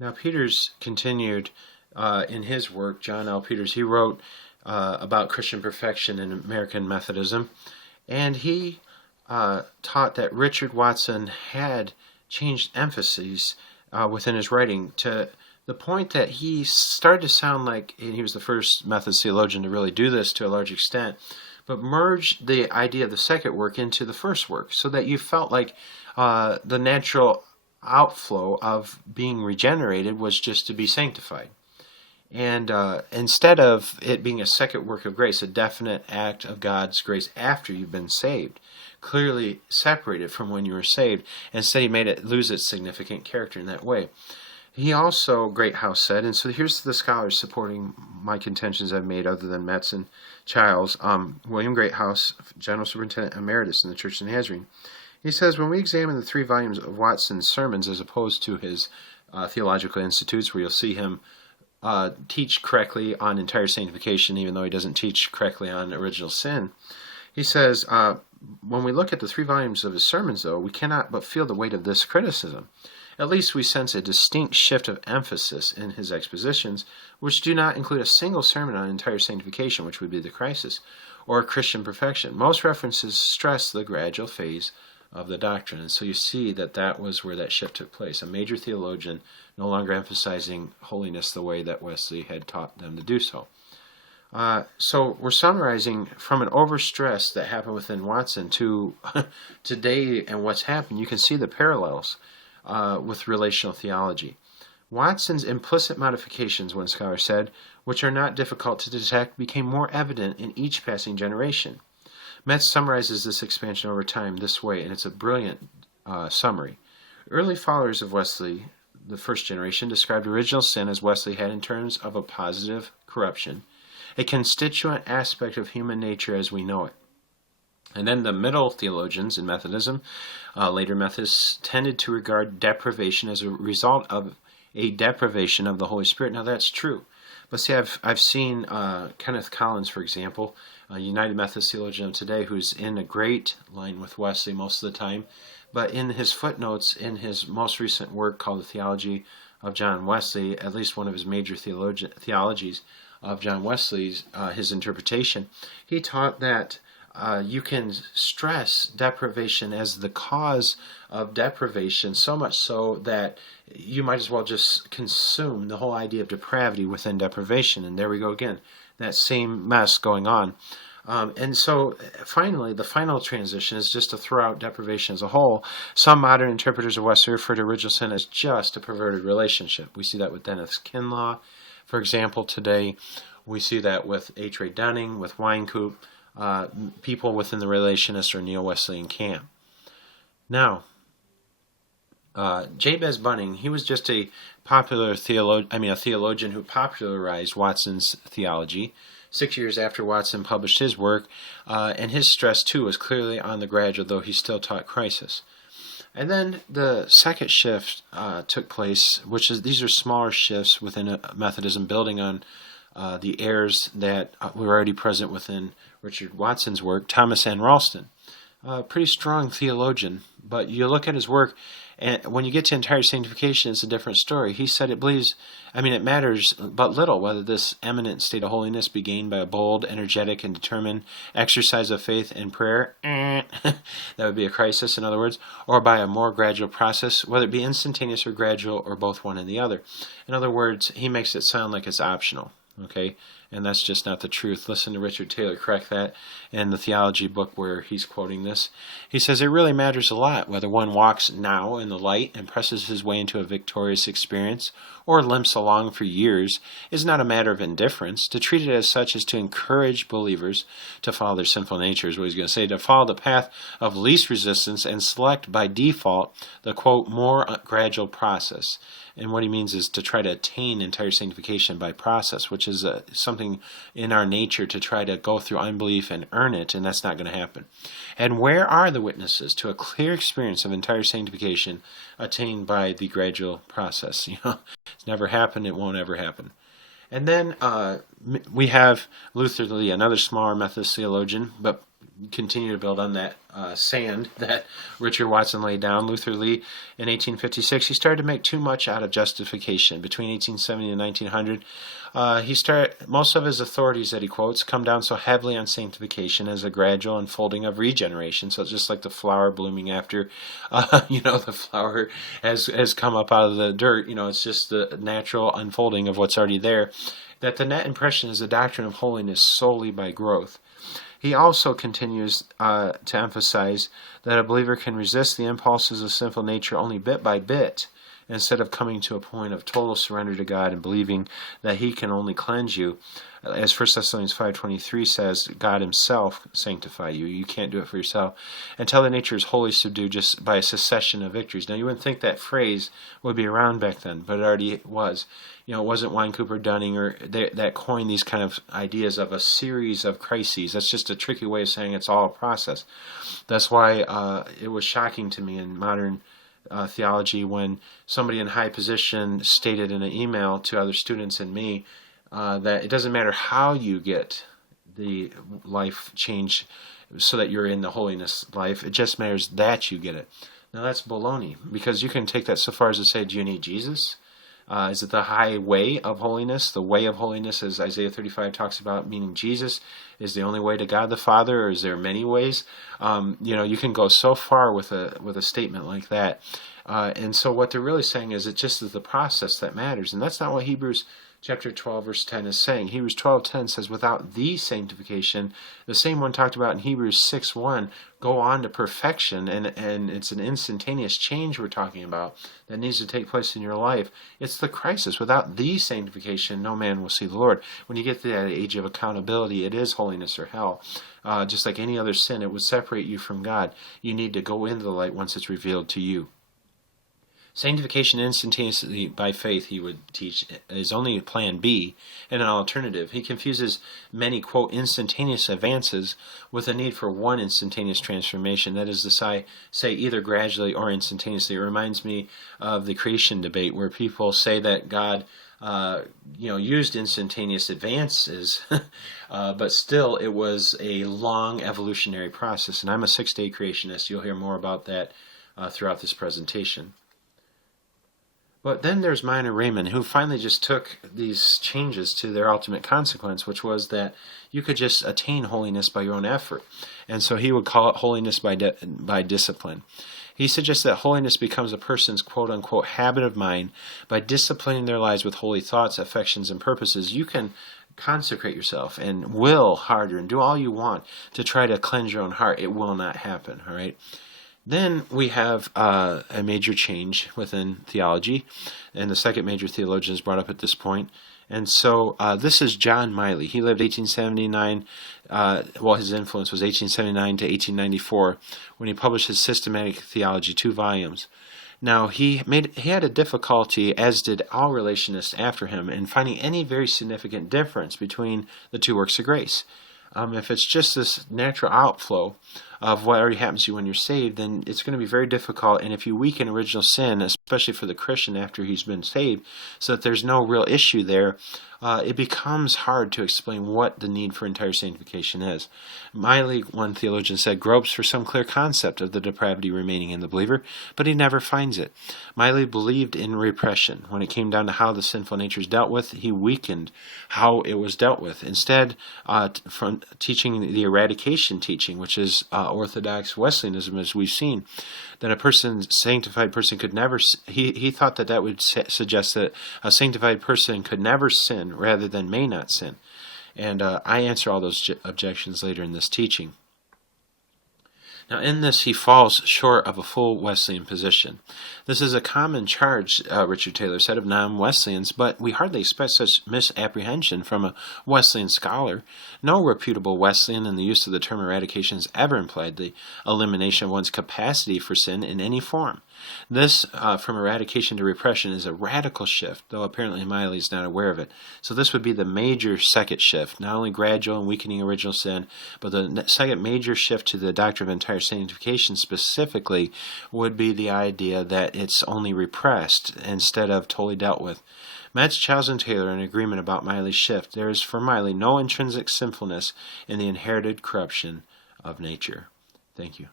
Now, Peters continued in his work. John L. Peters, he wrote about Christian perfection in American Methodism, and he taught that Richard Watson had changed emphases within his writing to the point that he started to sound like, and he was the first Methodist theologian to really do this to a large extent, but merged the idea of the second work into the first work, so that you felt like the natural outflow of being regenerated was just to be sanctified. And instead of it being a second work of grace, a definite act of God's grace after you've been saved, clearly separated from when you were saved, instead he made it lose its significant character in that way. He also, Greathouse said, and so here's the scholars supporting my contentions I've made other than Metz and Childs. William Greathouse, General Superintendent Emeritus in the Church of Nazarene, he says, when we examine the 3 volumes of Watson's sermons as opposed to his theological institutes, where you'll see him teach correctly on entire sanctification, even though he doesn't teach correctly on original sin, he says, when we look at the 3 volumes of his sermons, though, we cannot but feel the weight of this criticism. At least we sense a distinct shift of emphasis in his expositions, which do not include a single sermon on entire sanctification, which would be the crisis, or Christian perfection. Most references stress the gradual phase of the doctrine. And so you see that that was where that shift took place. A major theologian no longer emphasizing holiness the way that Wesley had taught them to do so. So we're summarizing from an overstress that happened within Watson to today and what's happened. You can see the parallels with relational theology. Watson's implicit modifications, one scholar said, which are not difficult to detect, became more evident in each passing generation. Metz summarizes this expansion over time this way, and it's a brilliant summary. Early followers of Wesley, the first generation, described original sin as Wesley had in terms of a positive corruption, a constituent aspect of human nature as we know it. And then the middle theologians in Methodism, later Methodists, tended to regard deprivation as a result of a deprivation of the Holy Spirit. Now that's true. But see, I've seen Kenneth Collins, for example, a United Methodist theologian of today, who's in a great line with Wesley most of the time. But in his footnotes, in his most recent work called The Theology of John Wesley, at least one of his major theologies of John Wesley's, his interpretation, he taught that you can stress deprivation as the cause of deprivation, so much so that you might as well just consume the whole idea of depravity within deprivation. And there we go again, that same mess going on. And so finally, the final transition is just to throw out deprivation as a whole. Some modern interpreters of Wesley refer to original sin as just a perverted relationship. We see that with Dennis Kinlaw. For example, today we see that with H. Ray Dunning, with Wynkoop, people within the Relationist or NeoWesleyan camp. Now, Jabez Bunning, he was just a popular theologian who popularized Watson's theology 6 years after Watson published his work, and his stress too was clearly on the gradual, though he still taught crisis. And then the second shift took place, which is these are smaller shifts within Methodism, building on the errors that were already present within Richard Watson's work. Thomas N. Ralston, a pretty strong theologian, but you look at his work, and when you get to entire sanctification, it's a different story. He said it matters but little whether this eminent state of holiness be gained by a bold, energetic, and determined exercise of faith and prayer, that would be a crisis, in other words, or by a more gradual process, whether it be instantaneous or gradual, or both one and the other. In other words, he makes it sound like it's optional. Okay, and that's just not the truth. Listen to Richard Taylor correct that in the Theology book where he's quoting this. He says, it really matters a lot whether one walks now in the light and presses his way into a victorious experience or limps along for years is not a matter of indifference. To treat it as such is to encourage believers to follow their sinful nature, is what he's going to say, to follow the path of least resistance and select by default the, quote, more gradual process. And what he means is to try to attain entire sanctification by process, which is something in our nature to try to go through unbelief and earn it, and that's not going to happen. And where are the witnesses to a clear experience of entire sanctification attained by the gradual process? It's never happened, it won't ever happen. And then we have Luther Lee, another smaller Methodist theologian, but continue to build on that sand that Richard Watson laid down. Luther Lee, in 1856, he started to make too much out of justification. Between 1870 and 1900, most of his authorities that he quotes come down so heavily on sanctification as a gradual unfolding of regeneration. So it's just like the flower blooming after, the flower has come up out of the dirt. It's just the natural unfolding of what's already there. That the net impression is the doctrine of holiness solely by growth. He also continues to emphasize that a believer can resist the impulses of sinful nature only bit by bit, instead of coming to a point of total surrender to God and believing that He can only cleanse you. As 1 Thessalonians 5:23 says, God Himself sanctify you. You can't do it for yourself. Until the nature is wholly subdued just by a succession of victories. Now, you wouldn't think that phrase would be around back then, but it already was. It wasn't Wine Cooper Dunning that coined these kind of ideas of a series of crises. That's just a tricky way of saying it's all a process. That's why it was shocking to me in modern theology when somebody in high position stated in an email to other students and me that it doesn't matter how you get the life change so that you're in the holiness life, it just matters that you get it. Now that's baloney, because you can take that so far as to say, do you need Jesus? Is it the high way of holiness? The way of holiness, as Isaiah 35 talks about, meaning Jesus is the only way to God the Father, or is there many ways? You can go so far with a statement like that. And so what they're really saying is it just is the process that matters. And that's not what Hebrews chapter 12, verse 10 is saying. Hebrews 12:10 says, without the sanctification, the same one talked about in Hebrews 6:1, go on to perfection, and it's an instantaneous change we're talking about that needs to take place in your life. It's the crisis. Without the sanctification, no man will see the Lord. When you get to that age of accountability, it is holiness or hell. Just like any other sin, it would separate you from God. You need to go into the light once it's revealed to you. Sanctification instantaneously by faith, he would teach, is only plan B and an alternative. He confuses many, quote, instantaneous advances with the need for one instantaneous transformation. That is to say either gradually or instantaneously. It reminds me of the creation debate where people say that God used instantaneous advances, but still it was a long evolutionary process. And I'm a 6-day creationist. You'll hear more about that throughout this presentation. But then there's Minor Raymond, who finally just took these changes to their ultimate consequence, which was that you could just attain holiness by your own effort. And so he would call it holiness by discipline. He suggests that holiness becomes a person's quote-unquote habit of mind. By disciplining their lives with holy thoughts, affections, and purposes, you can consecrate yourself and will harder and do all you want to try to cleanse your own heart. It will not happen, all right? Then we have a major change within theology, and the second major theologian is brought up at this point. And so this is John Miley. He lived 1879, his influence was 1879 to 1894, when he published his Systematic Theology, 2 volumes. Now, he had a difficulty, as did all relationists after him, in finding any very significant difference between the two works of grace. If it's just this natural outflow of what already happens to you when you're saved, then it's going to be very difficult. And if you weaken original sin, especially for the Christian after he's been saved, so that there's no real issue there, it becomes hard to explain what the need for entire sanctification is. Miley, one theologian said, gropes for some clear concept of the depravity remaining in the believer, but he never finds it. Miley believed in repression. When it came down to how the sinful nature is dealt with, he weakened how it was dealt with. Instead, from teaching the eradication teaching, which is Orthodox Wesleyanism, as we've seen, that a sanctified person could never, he thought that would suggest that a sanctified person could never sin rather than may not sin. And I answer all those objections later in this teaching. Now, in this, he falls short of a full Wesleyan position. This is a common charge, Richard Taylor said, of non-Wesleyans, but we hardly expect such misapprehension from a Wesleyan scholar. No reputable Wesleyan in the use of the term eradication has ever implied the elimination of one's capacity for sin in any form. This, from eradication to repression, is a radical shift, though apparently Miley is not aware of it. So this would be the major second shift, not only gradual and weakening original sin, but the second major shift to the doctrine of entire sanctification specifically would be the idea that it's only repressed instead of totally dealt with. Metz, Childs, and Taylor are in agreement about Miley's shift. There is for Miley no intrinsic sinfulness in the inherited corruption of nature. Thank you.